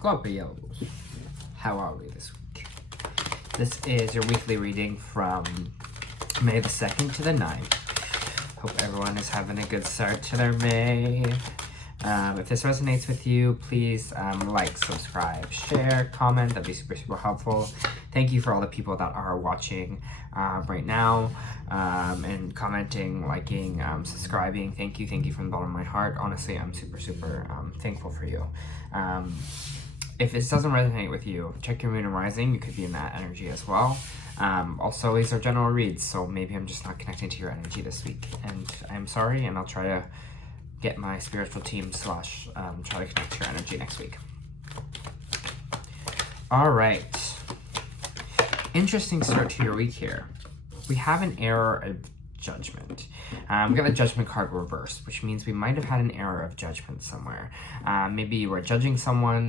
Scorpios, how are we this week? This is your weekly reading from May the 2nd to the 9th. Hope everyone is having a good start to their May. If this resonates with you, please like, subscribe, share, comment. That'd be super, super helpful. Thank you for all the people that are watching right now and commenting, liking, subscribing. Thank you from the bottom of my heart. Honestly, I'm super, super thankful for you. If this doesn't resonate with you, check your moon and rising. You could be in that energy as well. Also, these are general reads, so maybe I'm just not connecting to your energy this week. And I'm sorry, and I'll try to get my spiritual team / try to connect to your energy next week. All right. Interesting start to your week here. We have an error of judgment. We got the Judgment card reversed, which means we might have had an error of judgment somewhere. Maybe you were judging someone,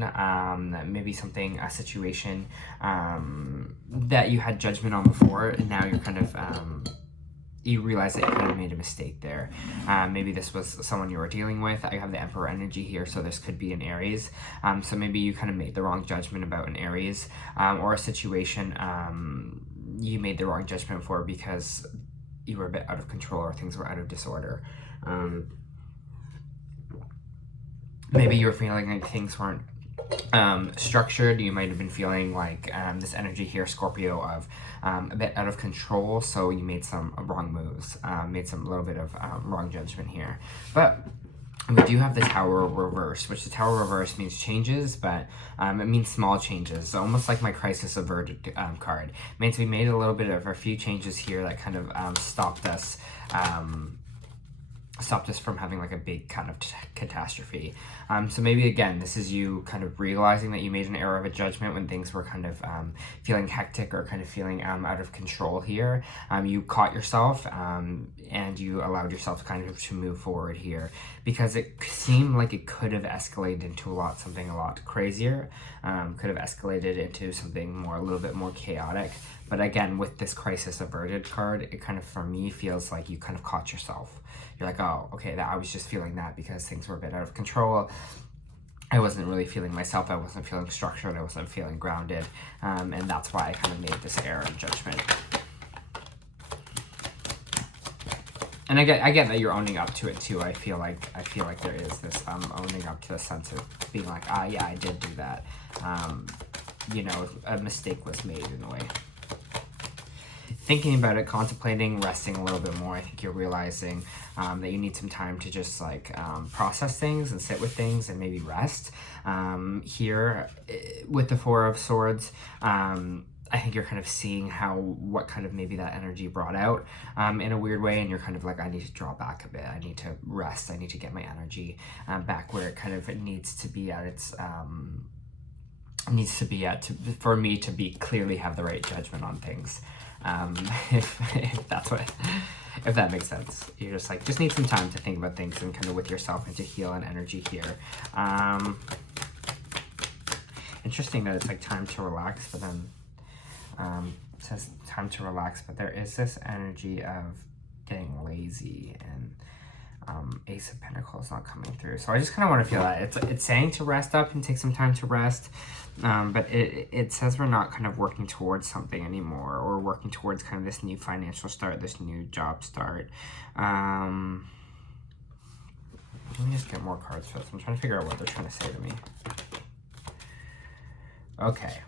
maybe something, a situation that you had judgment on before, and now you're kind of you realize that you kind of made a mistake there. Maybe this was someone you were dealing with. I have the Emperor energy here, so this could be an Aries. So maybe you kind of made the wrong judgment about an Aries or a situation you made the wrong judgment for because you were a bit out of control or things were out of disorder. Maybe you were feeling like things weren't structured. You might have been feeling like this energy here, Scorpio, of a bit out of control, so you made some wrong moves, made some little bit of wrong judgment here. But we do have the Tower reverse, which the Tower reverse means changes, but it means small changes. So almost like my Crisis Averted card. It means we made a little bit of a few changes here that kind of stopped us from having like a big kind of catastrophe. So maybe again, this is you kind of realizing that you made an error of a judgment when things were kind of feeling hectic or kind of feeling out of control here. You caught yourself and you allowed yourself kind of to move forward here because it seemed like it could have escalated into something a lot crazier, could have escalated into something a little bit more chaotic. But again, with this Crisis Averted card, it kind of, for me, feels like you kind of caught yourself. You're like, oh, okay, I was just feeling that because things were a bit out of control. I wasn't really feeling myself. I wasn't feeling structured. I wasn't feeling grounded. And that's why I kind of made this error of judgment. And I get that you're owning up to it too. I feel like there is this owning up to the sense of being like, yeah, I did do that. A mistake was made in a way. Thinking about it, contemplating, resting a little bit more, I think you're realizing that you need some time to just process things and sit with things and maybe rest. Here with the Four of Swords, I think you're kind of seeing what kind of maybe that energy brought out in a weird way, and you're kind of like, I need to draw back a bit. I need to rest. I need to get my energy back where it kind of needs to be at its for me to be clearly have the right judgment on things. If that makes sense. You're just need some time to think about things and kind of with yourself and to heal an energy here. Interesting that it's like time to relax, but then it says time to relax, but there is this energy of getting lazy and Ace of Pentacles not coming through. So I just kind of want to feel that. It's saying to rest up and take some time to rest, but it says we're not kind of working towards something anymore or working towards kind of this new financial start, this new job start. Let me just get more cards for this. I'm trying to figure out what they're trying to say to me. Okay.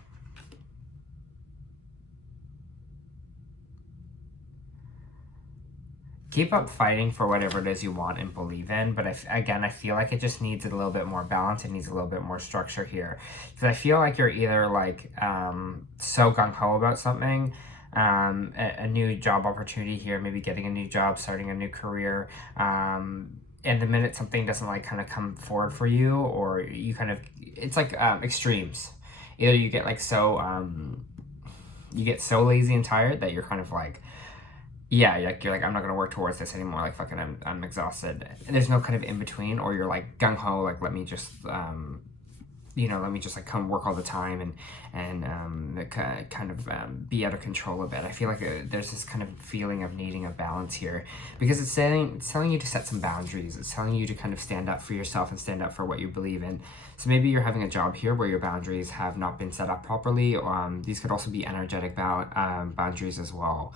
Keep up fighting for whatever it is you want and believe in, but I feel like it just needs a little bit more balance. It needs a little bit more structure here, because I feel like you're either so gung-ho about something, a new job opportunity here, maybe getting a new job, starting a new career, and the minute something doesn't kind of come forward for you, or you kind of, it's like extremes. Either you get you get so lazy and tired that you're kind of like, yeah, you're like, I'm not gonna work towards this anymore. Like, fucking, I'm exhausted. And there's no kind of in between, or you're like gung ho, like, let me just you know, let me just like come work all the time and kind of be out of control a bit. I feel like there's this kind of feeling of needing a balance here, because it's telling you to set some boundaries. It's telling you to kind of stand up for yourself and stand up for what you believe in. So maybe you're having a job here where your boundaries have not been set up properly. These could also be energetic boundaries as well.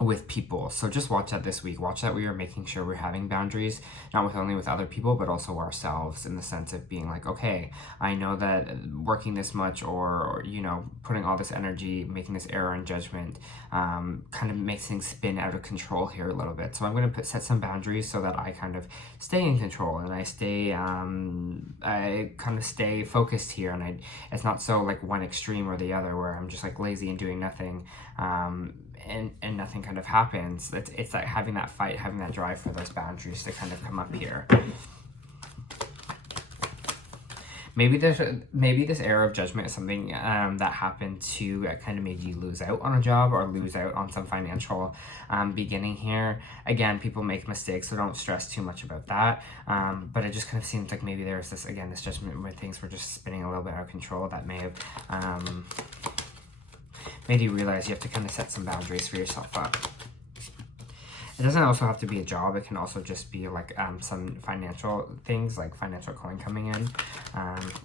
With people. So just watch that this week. Watch that we are making sure we're having boundaries, not only with other people, but also ourselves, in the sense of being like, okay, I know that working this much or you know, putting all this energy, making this error in judgment, kind of makes things spin out of control here a little bit. So I'm going to set some boundaries so that I kind of stay in control, and I kind of stay focused here, and it's not so like one extreme or the other where I'm just like lazy and doing nothing. And nothing kind of happens. It's like having that fight, having that drive for those boundaries to kind of come up here. Maybe this error of judgment is something that happened to kind of made you lose out on a job or lose out on some financial beginning here. Again, people make mistakes, so don't stress too much about that. But it just kind of seems like maybe there's this judgment where things were just spinning a little bit out of control that may have made you realize you have to kind of set some boundaries for yourself up. It doesn't also have to be a job. It can also just be like some financial things, like financial coin coming in.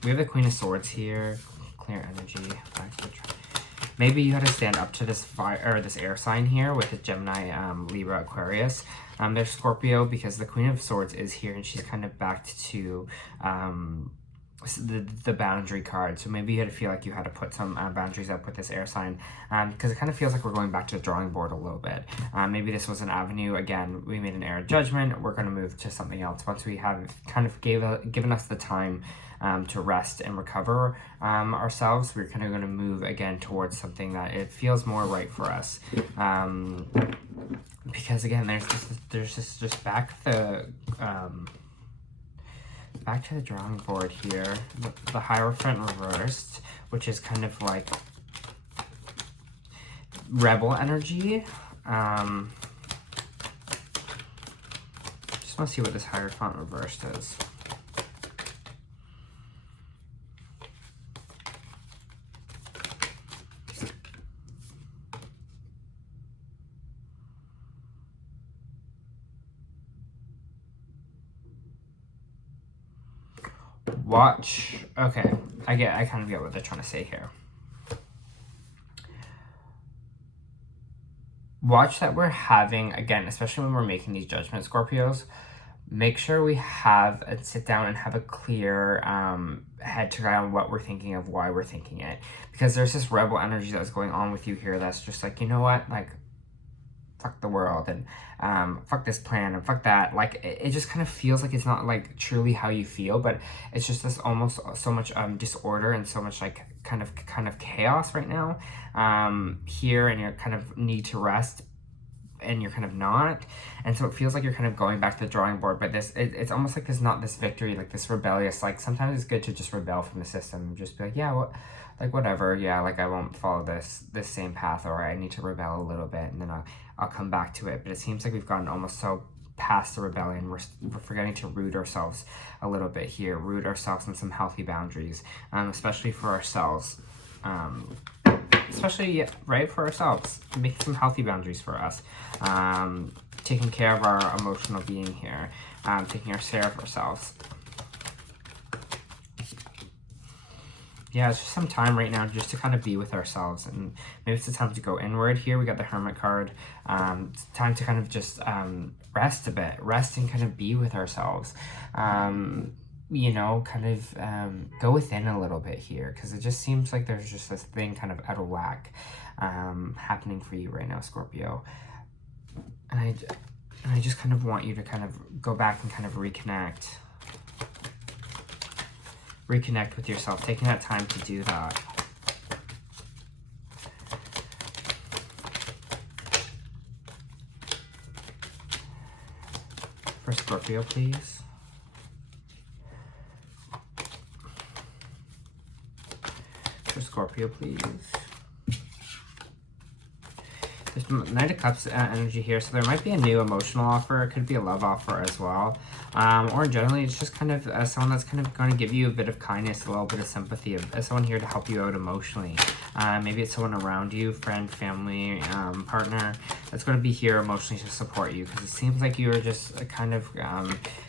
We have the Queen of Swords here. Clear energy. Maybe you had to stand up to this fire or this air sign here with the Gemini, Libra, Aquarius. There's Scorpio, because the Queen of Swords is here and she's kind of backed to the boundary card. So maybe you had to feel like you had to put some boundaries up with this air sign, because it kind of feels like we're going back to the drawing board a little bit. Maybe this was an avenue. Again, we made an error judgment. We're going to move to something else once we have kind of given us the time to rest and recover ourselves. We're kind of going to move again towards something that it feels more right for us, because again, there's just back to the drawing board here. The Hierophant reversed, which is kind of like rebel energy. Just want to see what this Hierophant reversed is. Watch. Okay, I kind of get what they're trying to say here. Watch that we're having, again, especially when we're making these judgments, Scorpios, make sure we have and sit down and have a clear head to on what we're thinking of, why we're thinking it. Because there's this rebel energy that's going on with you here that's just like, you know what, like, fuck the world and fuck this plan and fuck that. Like, it just kind of feels like it's not like truly how you feel, but it's just this almost so much disorder and so much like kind of chaos right now here, and you kind of need to rest and you're kind of not, and so it feels like you're kind of going back to the drawing board. But it's almost like there's not this victory, like this rebellious, like sometimes it's good to just rebel from the system and just be like, yeah, what, like whatever, yeah, like I won't follow this same path, or I need to rebel a little bit and then I'll come back to it. But it seems like we've gotten almost so past the rebellion, we're forgetting to root ourselves a little bit here, root ourselves in some healthy boundaries, especially for ourselves, especially, right, for ourselves, making some healthy boundaries for us, taking care of our emotional being here, taking care of ourselves. Yeah, it's just some time right now just to kind of be with ourselves, and maybe it's the time to go inward here. We got the Hermit card. It's time to kind of just rest a bit, rest and kind of be with ourselves. You know, kind of go within a little bit here, because it just seems like there's just this thing kind of out of whack happening for you right now, Scorpio. And I just kind of want you to kind of go back and kind of reconnect with yourself, taking that time to do that. For Scorpio, please. For Scorpio, please. There's Knight of Cups energy here, so there might be a new emotional offer. It could be a love offer as well. Or generally, it's just kind of someone that's kind of going to give you a bit of kindness, a little bit of sympathy, someone here to help you out emotionally. Maybe it's someone around you, friend, family, partner, that's going to be here emotionally to support you, because it seems like you're just kind of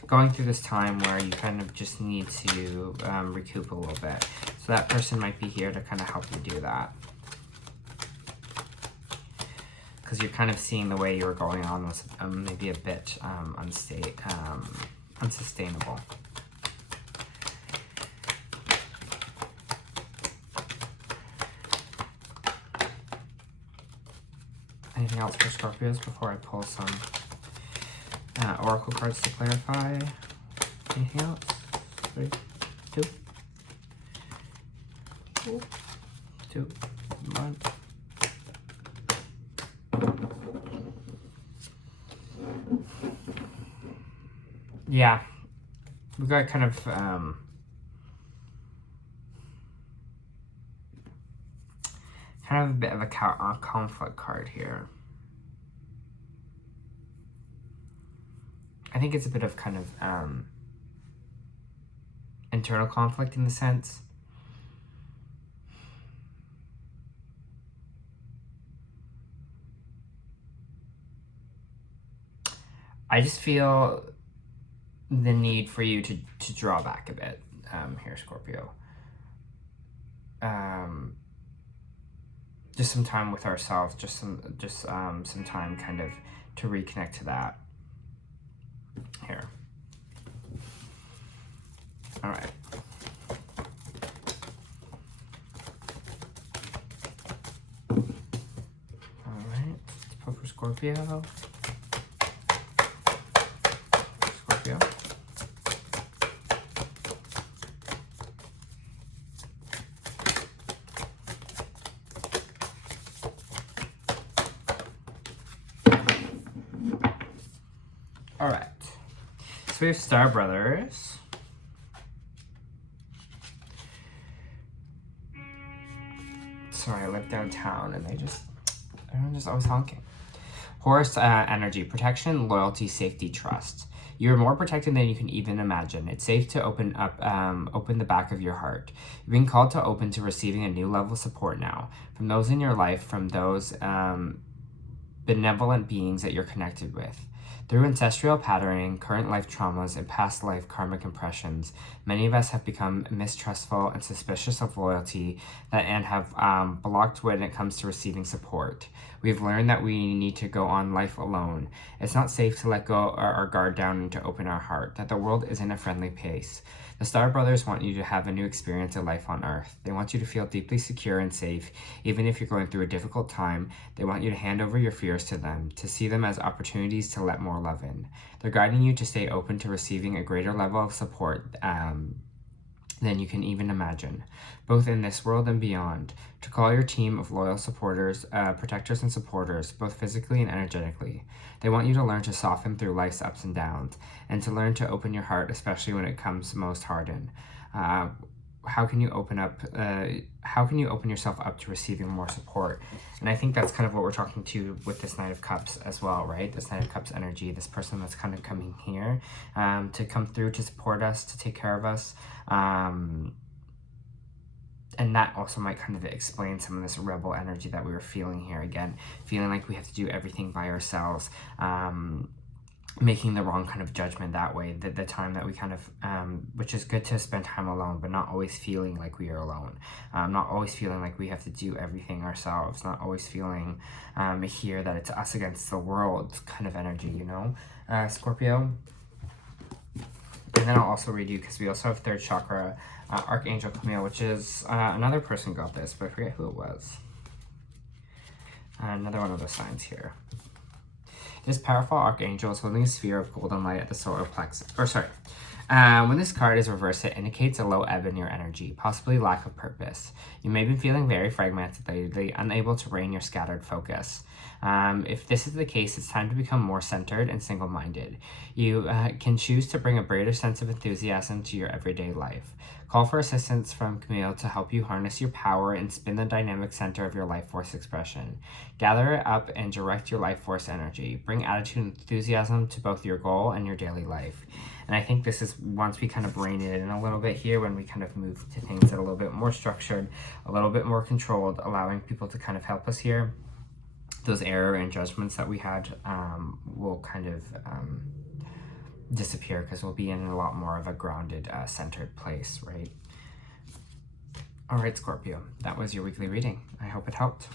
going through this time where you kind of just need to recoup a little bit. So that person might be here to kind of help you do that. Because you're kind of seeing the way you were going on was maybe a bit unsustainable. Anything else for Scorpios before I pull some oracle cards to clarify? Anything else? 3, 2, 2, 1. Yeah, we got kind of a bit of a conflict card here. I think it's a bit of kind of internal conflict in the sense. I just feel the need for you to draw back a bit here, Scorpio. Just some time with ourselves, just some time kind of to reconnect to that here. All right. Let's pull for Scorpio. All right, so we have Star Brothers. Sorry, I live downtown and everyone's just always honking. Horse energy, protection, loyalty, safety, trust. You're more protected than you can even imagine. It's safe to open the back of your heart. You're being called to open to receiving a new level of support now from those in your life, from those benevolent beings that you're connected with. Through ancestral patterning, current life traumas, and past life karmic impressions, many of us have become mistrustful and suspicious of loyalty and have blocked when it comes to receiving support. We've learned that we need to go on life alone. It's not safe to let go our guard down and to open our heart, that the world isn't a friendly place. The Star Brothers want you to have a new experience of life on Earth. They want you to feel deeply secure and safe, even if you're going through a difficult time. They want you to hand over your fears to them, to see them as opportunities to let more love in. They're guiding you to stay open to receiving a greater level of support than you can even imagine, both in this world and beyond. To call your team of loyal supporters, protectors, and supporters, both physically and energetically. They want you to learn to soften through life's ups and downs, and to learn to open your heart, especially when it comes most hardened. How can you open yourself up to receiving more support? And I think that's kind of what we're talking to with this Knight of Cups as well, right? This Knight of Cups energy, this person that's kind of coming here to come through, to support us, to take care of us. And that also might kind of explain some of this rebel energy that we were feeling here. Again, feeling like we have to do everything by ourselves, making the wrong kind of judgment that way, the time that we kind of, which is good to spend time alone, but not always feeling like we are alone, not always feeling like we have to do everything ourselves, not always feeling here that it's us against the world kind of energy, you know, Scorpio. And then I'll also read you, because we also have third chakra, Archangel Camille, which is another person got this, but I forget who it was. Another one of the signs here. This powerful archangel is holding a sphere of golden light at the solar plexus. When this card is reversed, it indicates a low ebb in your energy, possibly lack of purpose. You may be feeling very fragmented lately, unable to rein your scattered focus. If this is the case, it's time to become more centered and single-minded. You can choose to bring a greater sense of enthusiasm to your everyday life. Call for assistance from Camille to help you harness your power and spin the dynamic center of your life force expression. Gather it up and direct your life force energy. Bring attitude and enthusiasm to both your goal and your daily life. And I think this is, once we kind of rein it in a little bit here, when we kind of move to things that are a little bit more structured, a little bit more controlled, allowing people to kind of help us here, those error and judgments that we had will kind of disappear, because we'll be in a lot more of a grounded, centered place, right? All right, Scorpio, that was your weekly reading. I hope it helped.